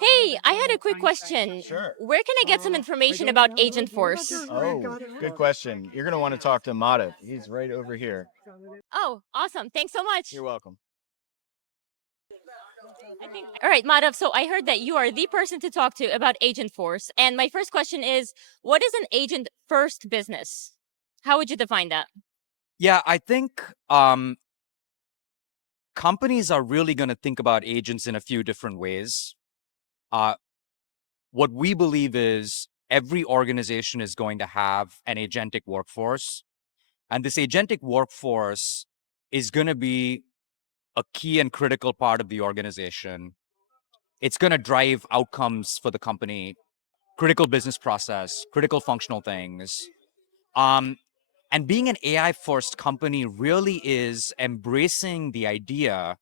Hey, I had a quick question. Sure. Where can I get some information about AgentForce? Oh, good question. You're going to want to talk to Madhav. He's right over here. Oh, awesome. Thanks so much. You're welcome. All right, Madhav. So I heard that you are the person to talk to about AgentForce. And my first question is, what is an agent first business? How would you define that? Yeah, I think companies are really going to think about agents in a few different ways. Uh, what we believe is every organization is going to have an agentic workforce, and this agentic workforce is going to be a key and critical part of the organization. It's going to drive outcomes for the company, critical business process, critical functional things. Um, and being an AI first company really is embracing the idea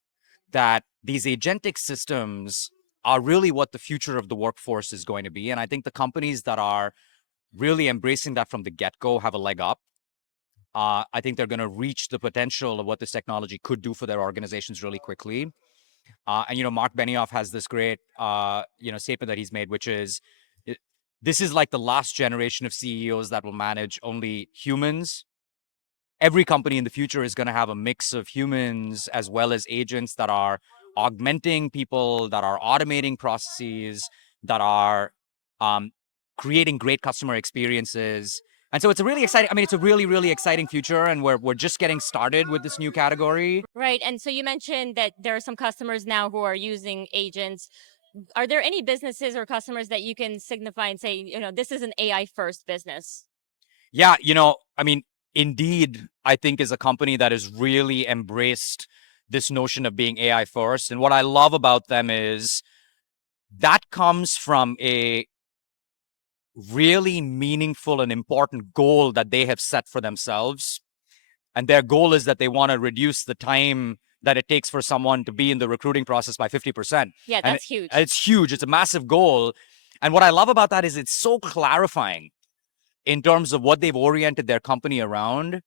that these agentic systems are really what the future of the workforce is going to be. And I think the companies that are really embracing that from the get-go have a leg up. I think they're going to reach the potential of what this technology could do for their organizations really quickly. And Mark Benioff has this great, statement that he's made, which is, this is like the last generation of CEOs that will manage only humans. Every company in the future is going to have a mix of humans as well as agents that are augmenting people, that are automating processes, that are creating great customer experiences. And so it's a really exciting, it's a really, really exciting future. And we're just getting started with this new category. Right. And so you mentioned that there are some customers now who are using agents. Are there any businesses or customers that you can signify and say, this is an AI first business? Yeah, Indeed, I think is a company that has really embraced this notion of being AI first. And what I love about them is that comes from a really meaningful and important goal that they have set for themselves. And their goal is that they want to reduce the time that it takes for someone to be in the recruiting process by 50%. Yeah, And that's huge. It's huge. It's a massive goal. And what I love about that is it's so clarifying in terms of what they've oriented their company around.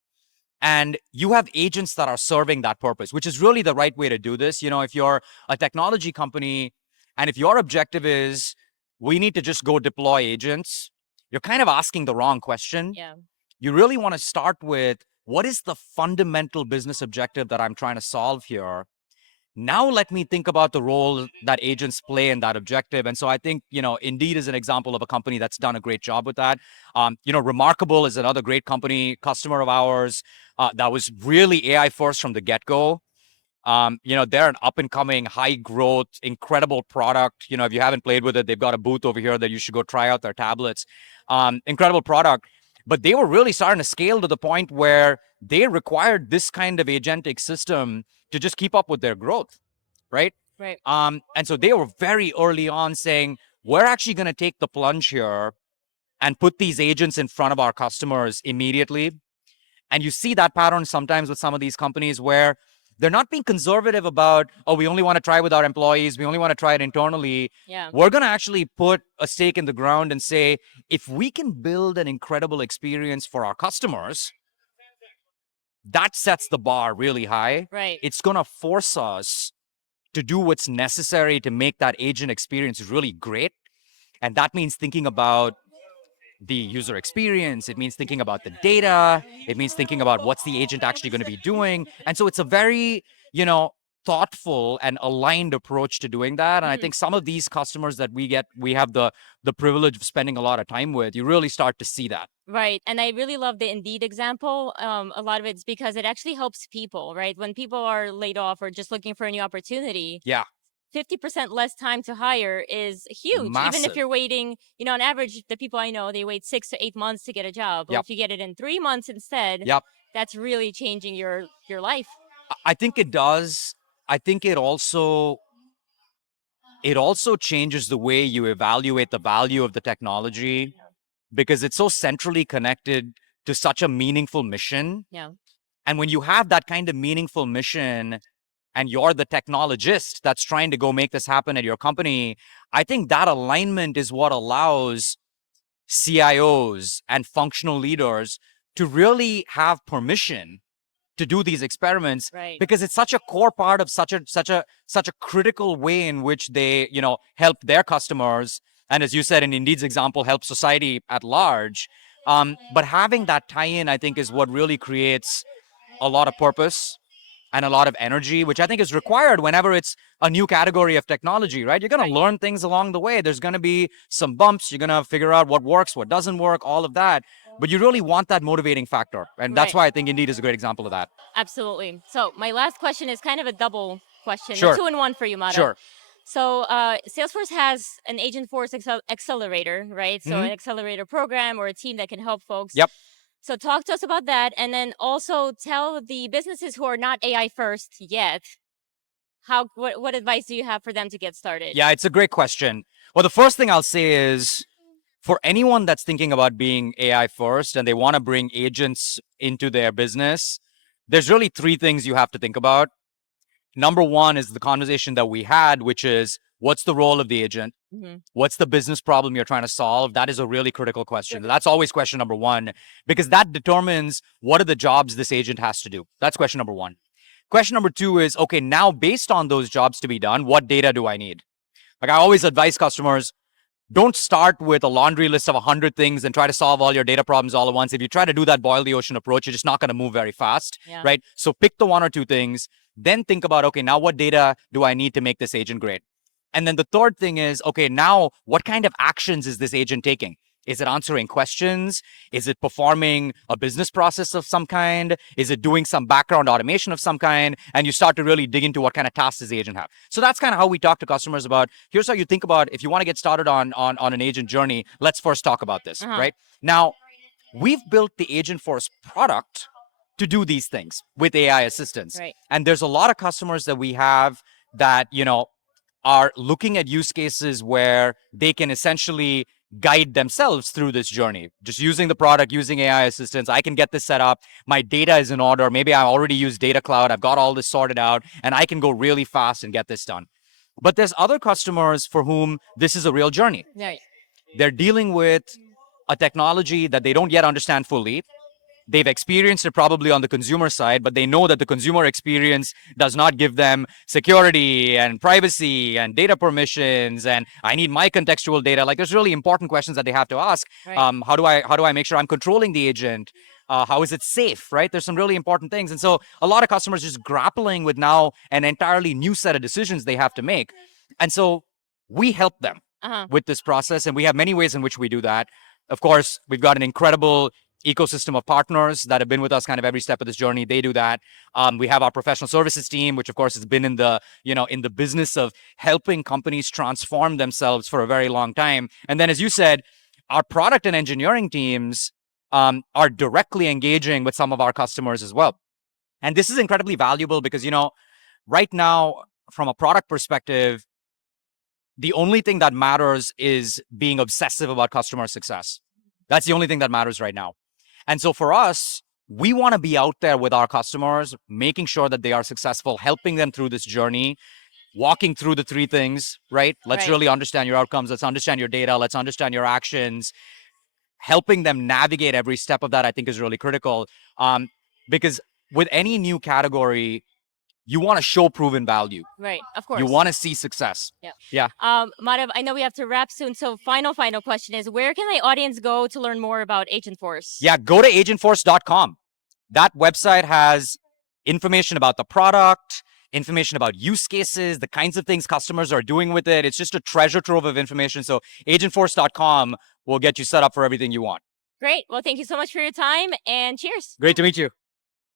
And you have agents that are serving that purpose, which is really the right way to do this. If you're a technology company and if your objective is, we need to just go deploy agents, you're kind of asking the wrong question. Yeah. You really want to start with, what is the fundamental business objective that I'm trying to solve here? Now let me think about the role that agents play in that objective. And so I think, Indeed is an example of a company that's done a great job with that. Remarkable is another great company, customer of ours, that was really AI first from the get-go. They're an up-and-coming, high-growth, incredible product. If you haven't played with it, they've got a booth over here that you should go try out their tablets. Incredible product. But they were really starting to scale to the point where they required this kind of agentic system to just keep up with their growth, right? Right. And so they were very early on saying, we're actually going to take the plunge here and put these agents in front of our customers immediately. And you see that pattern sometimes with some of these companies where they're not being conservative about, oh, we only want to try with our employees, we only want to try it internally. Yeah. We're going to actually put a stake in the ground and say, if we can build an incredible experience for our customers, that sets the bar really high. Right. It's going to force us to do what's necessary to make that agent experience really great. And that means thinking about the user experience. It means thinking about the data. It means thinking about what's the agent actually going to be doing. And so it's a very, thoughtful and aligned approach to doing that. And I think some of these customers that we have the privilege of spending a lot of time with, you really start to see that. Right. And I really love the Indeed example. A lot of it's because it actually helps people, right? When people are laid off or just looking for a new opportunity. Yeah. 50% less time to hire is huge. Even if Massive. you're waiting, on average, the people I know, they wait 6 to 8 months to get a job. Well, Yep. if you get it in 3 months instead, Yep. that's really changing your life. I think it does. I think it also changes the way you evaluate the value of the technology because it's so centrally connected to such a meaningful mission. Yeah. And when you have that kind of meaningful mission and you're the technologist that's trying to go make this happen at your company, I think that alignment is what allows CIOs and functional leaders to really have permission to do these experiments Right. because it's such a core part of such a critical way in which they, help their customers. And as you said in Indeed's example, help society at large. But having that tie-in, I think, is what really creates a lot of purpose and a lot of energy, which I think is required whenever it's a new category of technology, right? You're going to learn things along the way. There's going to be some bumps. You're going to figure out what works, what doesn't work, all of that. But you really want that motivating factor. And that's why I think Indeed is a great example of that. Absolutely. So my last question is kind of a double question, Sure. a 2-in-1 for you, Madhav. Sure. So Salesforce has an AgentForce accelerator, right? So an accelerator program or a team that can help folks. Yep. So talk to us about that, and then also tell the businesses who are not AI first yet, what advice do you have for them to get started? Yeah, it's a great question. Well, the first thing I'll say is for anyone that's thinking about being AI first and they want to bring agents into their business, there's really 3 things you have to think about. Number 1 is the conversation that we had, which is what's the role of the agent? What's the business problem you're trying to solve? That is a really critical question. That's always question number 1, because that determines what are the jobs this agent has to do. That's question number 1. Question number 2 is, okay, now based on those jobs to be done, what data do I need? Like I always advise customers, don't start with a laundry list of 100 things and try to solve all your data problems all at once. If you try to do that boil the ocean approach, you're just not going to move very fast, right? So pick the 1 or 2 things, then think about, okay, now what data do I need to make this agent great? And then the third thing is, okay, now what kind of actions is this agent taking? Is it answering questions? Is it performing a business process of some kind? Is it doing some background automation of some kind? And you start to really dig into what kind of tasks does the agent have. So that's kind of how we talk to customers about, here's how you think about, if you want to get started on an agent journey, let's first talk about this, right? Now, we've built the AgentForce product to do these things with AI assistance. Right. And there's a lot of customers that we have that, are looking at use cases where they can essentially guide themselves through this journey. Just using the product, using AI assistance, I can get this set up. My data is in order. Maybe I already use Data Cloud. I've got all this sorted out, and I can go really fast and get this done. But there's other customers for whom this is a real journey. Right. They're dealing with a technology that they don't yet understand fully. They've experienced it probably on the consumer side, but they know that the consumer experience does not give them security and privacy and data permissions, and I need my contextual data. Like there's really important questions that they have to ask. Right. How do I make sure I'm controlling the agent? How is it safe, right? There's some really important things. And so a lot of customers just grappling with now an entirely new set of decisions they have to make. And so we help them with this process, and we have many ways in which we do that. Of course, we've got an incredible ecosystem of partners that have been with us kind of every step of this journey. They do that. We have our professional services team, which of course has been in the business of helping companies transform themselves for a very long time. And then, as you said, our product and engineering teams are directly engaging with some of our customers as well. And this is incredibly valuable because, right now, from a product perspective, the only thing that matters is being obsessive about customer success. That's the only thing that matters right now. And so for us, we want to be out there with our customers, making sure that they are successful, helping them through this journey, walking through the 3 things, right? Let's really understand your outcomes. Let's understand your data. Let's understand your actions. Helping them navigate every step of that, I think, is really critical. Because with any new category, you want to show proven value. Right, of course. You want to see success. Yeah. Madhav, I know we have to wrap soon. So final question is, where can the audience go to learn more about AgentForce? Yeah, go to agentforce.com. That website has information about the product, information about use cases, the kinds of things customers are doing with it. It's just a treasure trove of information. So agentforce.com will get you set up for everything you want. Great. Well, thank you so much for your time, and cheers. Great to meet you.